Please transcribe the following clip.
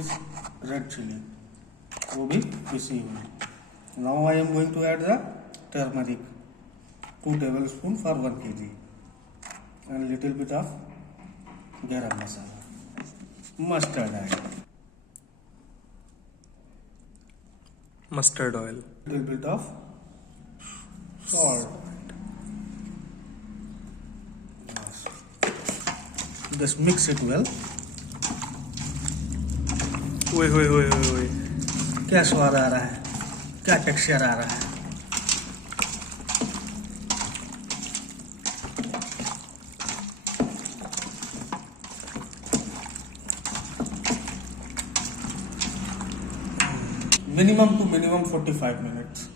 is red chili, वो भी पिसी हुई. Now I am going to add the turmeric, 2 tablespoons for 1 kg, and little bit of garam masala, mustard oil, little bit of salt. Just mix it well. ओए क्या स्वाद आ रहा है, क्या टेक्सचर आ रहा है. Minimum 45 minutes.